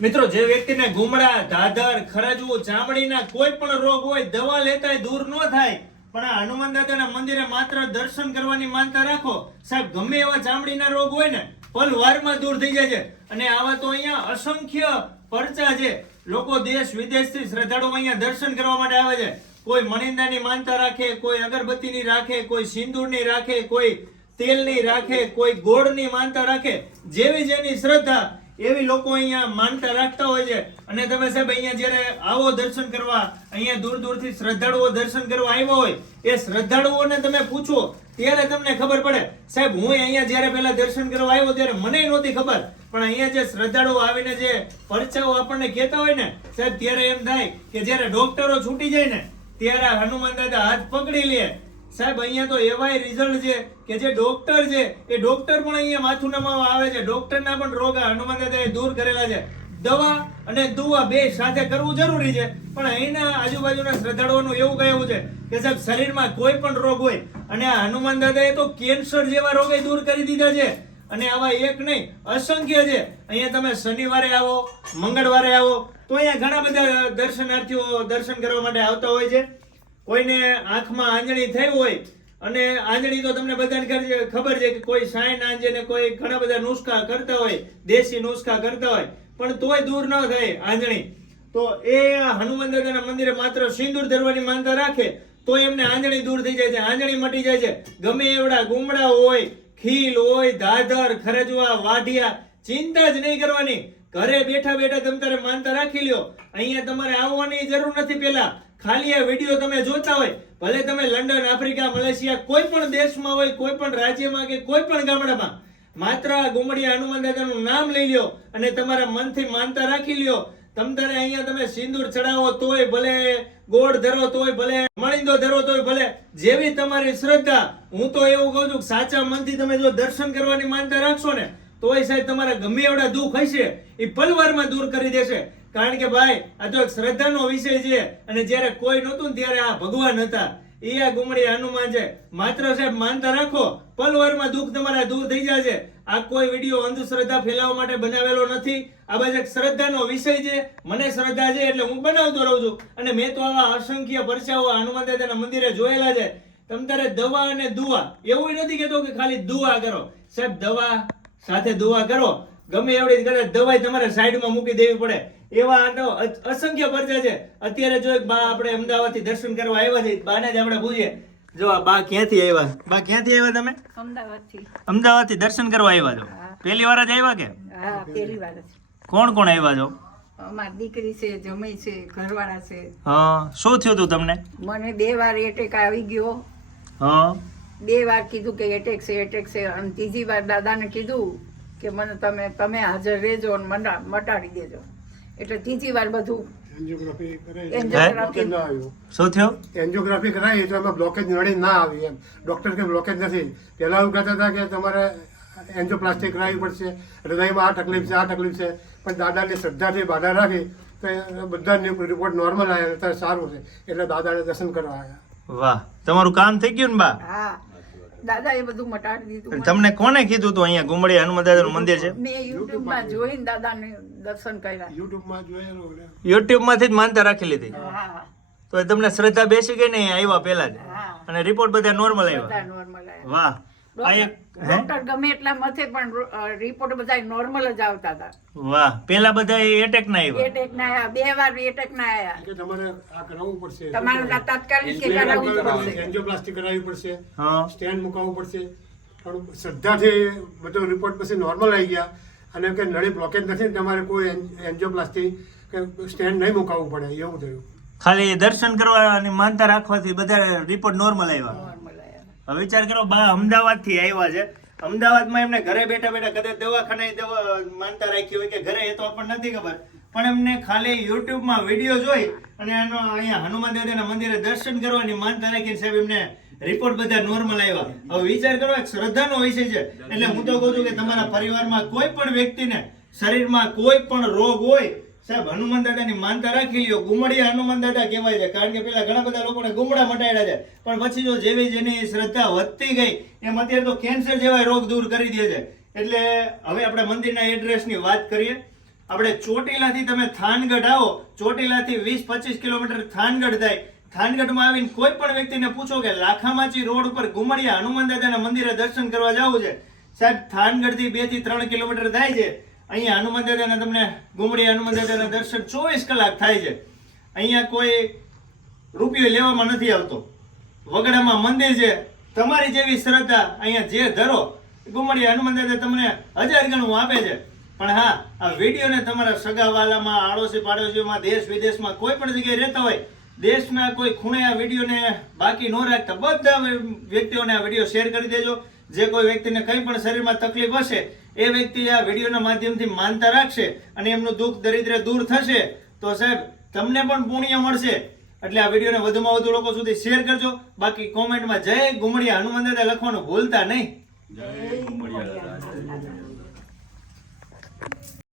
મિત્રો, જે વ્યક્તિને ગુમડા, ધાધર, ખરજવું, ચામડીના કોઈ પણ રોગ હોય, દવા લેતાય દૂર ન થાય. પણ આ હનુમાન દાદાના મંદિરે માત્ર દર્શન કરવાની માનતા રાખો. સાહેબ, ગમે એવા ચામડીના રોગ હોય ને પલવારમાં દૂર થઈ જાય છે. અને આવા તો અહીંયા અસંખ્ય પરચા છે. લોકો દેશ વિદેશથી શ્રદ્ધાળુઓ અહીંયા દર્શન કરવા માટે આવે છે. કોઈ મણિંદાની માનતા રાખે, કોઈ અગરબત્તીની રાખે, કોઈ સિંદૂરની રાખે, કોઈ તેલની રાખે, કોઈ ગોળની માનતા રાખે. જેવી જેની શ્રદ્ધા એવી લોકો અહીંયા માનતા રાખતા હોય છે. અને તમે સાહેબ અહીંયા જ્યારે આવો દર્શન કરવા, અહીંયા દૂર દૂરથી શ્રદ્ધાળુઓ દર્શન કરવા આવ્યા હોય, એ શ્રદ્ધાળુઓને તમે પૂછો, ત્યારે તમને ખબર પડે. સાહેબ, હું અહીંયા જ્યારે પહેલા દર્શન કરવા આવ્યો ત્યારે મને નહોતી ખબર, પણ અહીંયા જે શ્રદ્ધાળુઓ આવીને જે પરચાઓ આપણને કહેતા હોય ને, સાહેબ, ત્યારે એમ થાય કે જ્યારે ડોક્ટરો છૂટી જાય ને, ત્યારે હનુમાન દાદા હાથ પકડી લે. સાહેબ, અહીંયા તો એવાય રિઝલ્ટ છે કે જે ડોક્ટર છે, એ ડોક્ટર પણ અહીંયા માથું નમાવા આવે છે. ડોક્ટરના પણ રોગ હનુમાન દાદાએ દૂર કરેલા છે. દવા અને દુવા બે સાથે કરવું જરૂરી છે. પણ અહીંના આજુબાજુના શ્રદ્ધાળુઓનું એવું કહેવું છે કે સાહેબ, શરીરમાં કોઈ પણ રોગ હોય અને આ હનુમાન દાદાએ તો કેન્સર જેવા રોગે દૂર કરી દીધા છે. અને આવા એક નહીં, અસંખ્ય છે. અહીંયા તમે શનિવારે આવો, મંગળવારે આવો, તો અહીંયા ઘણા બધા દર્શનાર્થીઓ દર્શન કરવા માટે આવતા હોય છે. કોઈને આંખમાં આંજણી થઈ હોય અને આંજણી તો તમને બધાને ખબર છે- કે કોઈ સાઈન આંજે ને કોઈ ઘણા બધા નુસ્ખા કરતા હોય, દેશી નુસ્ખા કરતા હોય, પણ તોય દૂર ન થાય આંજણી તો એ હનુમાન દાદાના મંદિરે માત્ર સિંદૂર ધરવાની માનતા રાખે તો એમને આંજણી દૂર થઈ જાય છે આંજણી મટી જાય છે. ગમે એવડા ગુમડા હોય, ખીલ હોય, દાદર, ખરજવા, વાઢિયા, ચિંતા જ નહીં કરવાની. ઘરે બેઠા બેઠા તમે તારે માનતા રાખી લ્યો. અહીંયા તમારે આવવાની જરૂર નથી પેલા ખાલી આ વીડિયો તમે જોતા હોય, ભલે તમે લંડન, આફ્રિકા, મલેશિયા, કોઈ પણ દેશમાં હોય, કોઈ પણ રાજ્યમાં કે કોઈ પણ ગામડામાં, માત્ર ગુમડિયા હનુમાન દાદાનું નામ લઈ લ્યો અને તમારા મનથી માનતા રાખી લ્યો. તમ તારે અહીંયા તમે સિંદૂર ચડાવો તોય ભલે, ગોળ ધરો તોય ભલે, મણિંદો ધરો તોય ભલે, જેવી તમારી શ્રદ્ધા, હું તો એવું કહું છું સાચા મનથી તમે જો દર્શન કરવાની માનતા રાખશો ને, તોય સાહેબ તમારા ગમે એવડા દુઃખ હશે, એ પલવારમાં દૂર કરી દેશે. કારણ કે ભાઈ, આ તો એક શ્રદ્ધાનો વિષય છે. અને જ્યારે કોઈ નહોતું ત્યારે આ ભગવાન હતા. એ આ ગુમડી હનુમાન છે. માત્ર સાહેબ, માનતા રાખો, પલવારમાં દુઃખ તમારા દૂર થઈ જશે. આ કોઈ વીડિયો અંધશ્રદ્ધા ફેલાવવા માટે બનાવેલો નથી. આ બસ એક શ્રદ્ધાનો વિષય છે. મને શ્રદ્ધા છે એટલે હું બનાવતો રહું છું. અને મેં તો આવા અસંખ્ય પરચાઓ હનુમાન દાદાના મંદિરે જોયેલા છે. તમ તારે દવા અને દુઆ, એવું નથી કહેતો કે ખાલી દુઆ કરો. સાહેબ, દવા સાથે દુઆ કરો. ગમે એવડી કદાચ દવાઈ તમારે સાઈડમાં મૂકી દેવી પડે. એવા આ તો અસંખ્ય પરચા છે. અત્યારે જો એક બા આપણે અમદાવાદથી દર્શન કરવા આવ્યા છે બાને જ આપણે પૂછીએ. જો આ બા ક્યાંથી આવ્યા? બા ક્યાંથી આવ્યા તમે? અમદાવાદથી. અમદાવાદથી દર્શન કરવા આવ્યા છો? પહેલી વાર જ આવ્યા કે? હા પહેલી વાર જ. કોણ કોણ આવ્યા છો? અમારી દીકરી છે જમાઈ છે ઘરવાળા છે. હા શું થયું હતું તમને? મને બે વાર એટેક આવી ગયો. હા. બે વાર કીધું કે એટેક છે એટેક છે. અને ત્રીજી વાર દાદાને કીધું કે મને તમે તમે હાજર રહેજો અને મટા- મટાડી દેજો. એટલે ત્રીજી વાર બધું એન્જિયોગ્રાફી કરાય શું થયું? એન્જિયોગ્રાફી એટલે એમાં બ્લોકેજ નળી ના આવી એમ. ડૉક્ટર કે બ્લોકેજ નથી. પહેલાં એવું કહેતા હતા કે તમારે એન્જિયોપ્લાસ્ટી કરાવવી પડશે હૃદયમાં આ તકલીફ છે આ તકલીફ છે. પણ દાદાની શ્રદ્ધાથી બાધા રાખી તો એ બધા રિપોર્ટ નોર્મલ આવ્યા અત્યારે સારું છે. એટલે દાદાને દર્શન કરવા આવ્યા વાહ. તમારું કામ થઈ ગયું ને બા? હા. દાદાએ બધું મટાડી દીધું. તમને કોને કીધું તું અહીંયા ગુમડી હનુમાનનું મંદિર છે? મેં યુટ્યુબમાં જોઈને દાદાને દર્શન કર્યા. યુટ્યુબમાં જોયેલું યુટ્યુબમાંથી જ માનતા રાખી લીધી? તો એ તમને શ્રદ્ધા બેસી ગઈ ને આવ્યા પહેલા જ? અને રિપોર્ટ બધા નોર્મલ બધા આવ્યા? નોર્મલ વાહ. ડોક્ટર ગમે એટલા મથે પણ રિપોર્ટ બધા નોર્મલ જ આવતા હતા. વાહ પેલા બધા એટેક ના આવ્યા? એટેક ના આવ્યા બે વાર એટેક ના આવ્યા. કે તમારે આ કરાવવું પડશે. તમારે તાત્કાલિક કે કરાવવું પડશે. એન્જિયોપ્લાસ્ટી કરાવવી પડશે હા. સ્ટેન્ડ મુકાવવું પડશે. પણ શ્રદ્ધાથી બધો રિપોર્ટ પછી નોર્મલ આવી ગયા. અને કે નળી બ્લોકેજ નથી તમારે કોઈ એન્જિયોપ્લાસ્ટી કે સ્ટેન્ડ નહીં મુકાવવું પડે એવું થયું. ખાલી દર્શન કરવા અને માનતા રાખવાથી બધા રિપોર્ટ નોર્મલ આવ્યા. હવે વિચાર કરો, બા અમદાવાદથી આવ્યા છે. અમદાવાદમાં એમને ઘરે બેઠા બેઠા કદાચ દવાખાને દવા માનતા રાખી હોય કે ઘરે એ તો આપણને નથી ખબર. પણ એમને ખાલી યુટ્યુબમાં વીડિયો જોઈ અને એનો અહીંયા હનુમાન દાદાના મંદિરે દર્શન કરવાની માનતા રાખીને સાહેબ એમને રિપોર્ટ બધા નોર્મલ આવ્યા હવે વિચાર કરો, એક શ્રદ્ધાનો વિષય છે. એટલે હું તો કહું છું કે તમારા પરિવારમાં કોઈ પણ વ્યક્તિને શરીરમાં કોઈ પણ રોગ હોય સાહેબ, હનુમાન દાદાની માનતા રાખી લ્યો. ગુમડિયા હનુમાન દાદા કહેવાય છે, કારણ કે પેલા ઘણા બધા લોકોને ગુમડા મટાડ્યા છે. પણ પછી જો જેવી જેની શ્રદ્ધા વધતી ગઈ, એમ અત્યારે તો કેન્સર જેવા રોગ દૂર કરી દે છે. એટલે હવે આપણે મંદિરના એડ્રેસની વાત કરીએ. આપણે ચોટીલાથી તમે થાનગઢ આવો. ચોટીલાથી વીસ પચીસ કિલોમીટર થાનગઢ થાય. થાનગઢમાં આવીને કોઈ પણ વ્યક્તિને પૂછો કે લાખામાચી રોડ ઉપર ગુમડિયા હનુમાન દાદાના મંદિરે દર્શન કરવા જવું છે. સાહેબ, થાનગઢથી બેથી ત્રણ કિલોમીટર થાય છે. અહીંયા હનુમાન દાદાના તમને ગુમડિયા હનુમાન દાદાના દર્શન ચોવીસ કલાક થાય છે. અહીંયા કોઈ રૂપિયો લેવામાં નથી આવતો. વગડામાં મંદિર છે. તમારી જેવી શ્રદ્ધા અહીંયા જે ધરો ગુમડી હનુમાન દાદા તમને હજાર ગણું આપે છે. પણ હા, આ વિડીયોને તમારા સગાવાલામાં આડોશી પાડોશીઓમાં દેશ વિદેશમાં કોઈ પણ જગ્યાએ રહેતા હોય, દેશના કોઈ ખૂણે આ વિડીયોને બાકી ન રાખતા. બધા વ્યક્તિઓને આ વીડિયો શેર કરી દેજો. જે કોઈ વ્યક્તિને કંઈ પણ શરીરમાં તકલીફ હશે એ વ્યક્તિ આ વિડીયોના માધ્યમથી માનતા રાખશે અને એમનું દુઃખ દરિદ્ર દૂર થશે, તો સાહેબ, તમને પણ પુણ્ય મળશે. એટલે આ વિડીયોને વધુમાં વધુ લોકો સુધી શેર કરજો. બાકી કોમેન્ટમાં જય ગુમડિયા. હનુમાન દાદા લખવાનું ભૂલતા નહીં. જય ગુમડિયા